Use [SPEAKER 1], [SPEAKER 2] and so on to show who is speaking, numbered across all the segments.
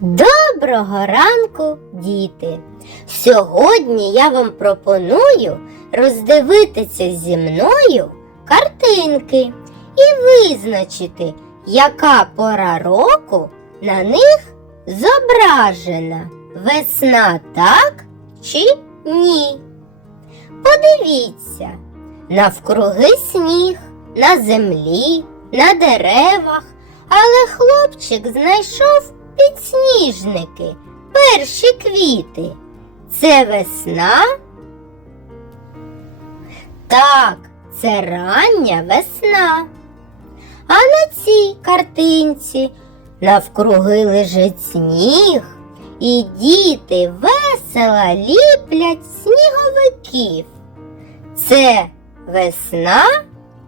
[SPEAKER 1] Доброго ранку, діти! Сьогодні я вам пропоную роздивитися зі мною картинки і визначити, яка пора року на них зображена. Весна так чи ні? Подивіться, навкруги сніг, на землі, на деревах, але хлопчик знайшов підсніжники, перші квіти. Це весна? Так, це рання весна. А на цій картинці навкруги лежить сніг, і діти весело ліплять сніговиків. Це весна,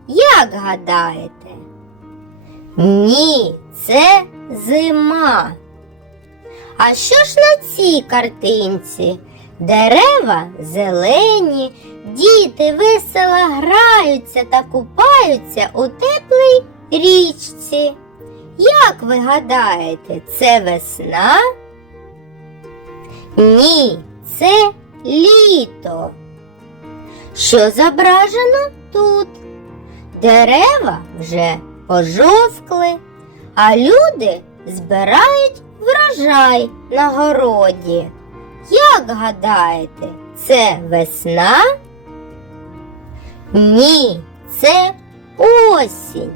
[SPEAKER 1] як гадаєте? Ні, це зима. А що ж на цій картинці? Дерева зелені, діти весело граються та купаються у теплій річці. Як ви гадаєте, це весна? Ні, це літо. Що зображено тут? Дерева вже пожовкли, а люди збирають врожай на городі. Як гадаєте, це весна? Ні, це осінь.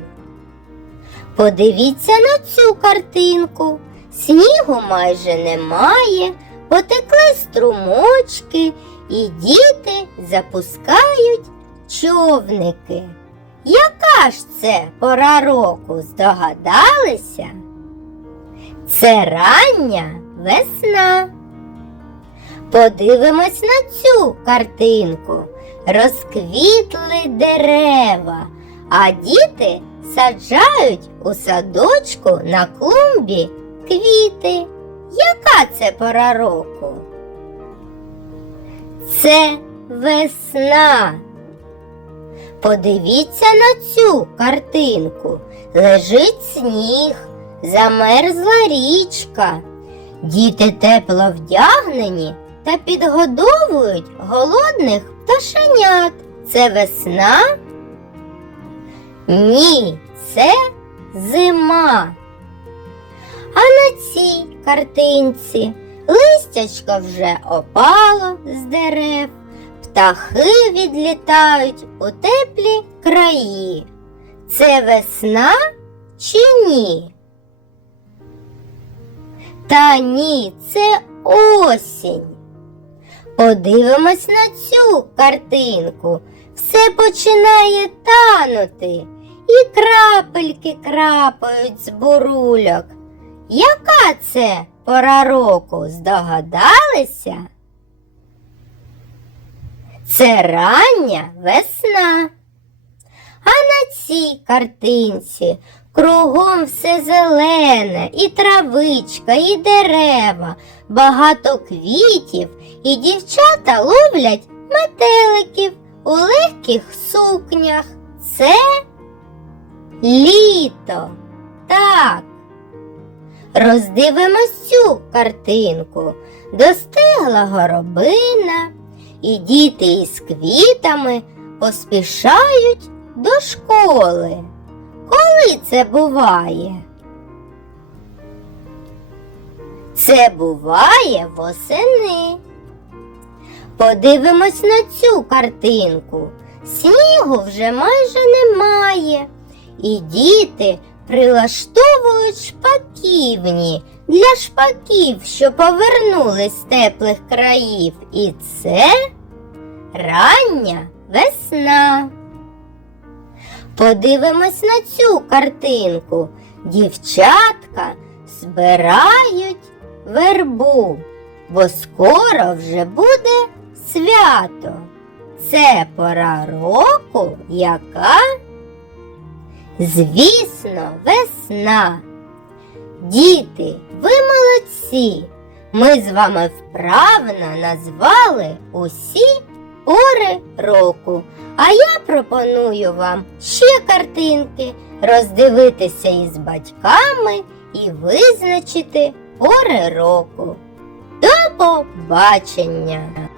[SPEAKER 1] Подивіться на цю картинку. Снігу майже немає, потекли струмочки, і діти запускають човники. Яка ж це пора року, здогадалися? Це рання весна. Подивимось на цю картинку. Розквітли дерева, а діти саджають у садочку на клумбі квіти. Яка це пора року? Це весна. Подивіться на цю картинку. Лежить сніг, замерзла річка. Діти тепло вдягнені та підгодовують голодних пташенят. Це весна? Ні, це зима. А на цій картинці листячко вже опало з дерев, птахи відлітають у теплі краї. Це весна чи ні? Та ні, це осінь. Подивимось на цю картинку. Все починає танути, і крапельки крапають з бурульок. Яка це пора року? Здогадалися? Це рання весна. А на цій картинці кругом все зелене, і травичка, і дерева, багато квітів, і дівчата ловлять метеликів у легких сукнях. Це літо. Так. Роздивимось цю картинку. Достигла горобина, і діти із квітами поспішають до школи. Коли це буває? Це буває восени. Подивимось на цю картинку. Снігу вже майже немає, і діти прилаштовують шпаківні для шпаків, що повернулись з теплих країв. І це рання весна. Подивимось на цю картинку. Дівчатка збирають вербу, бо скоро вже буде свято. Це пора року, яка? Звісно, весна. Діти, молодці. Ми з вами вправно назвали усі пори року. А я пропоную вам ще картинки роздивитися із батьками і визначити пори року. До побачення!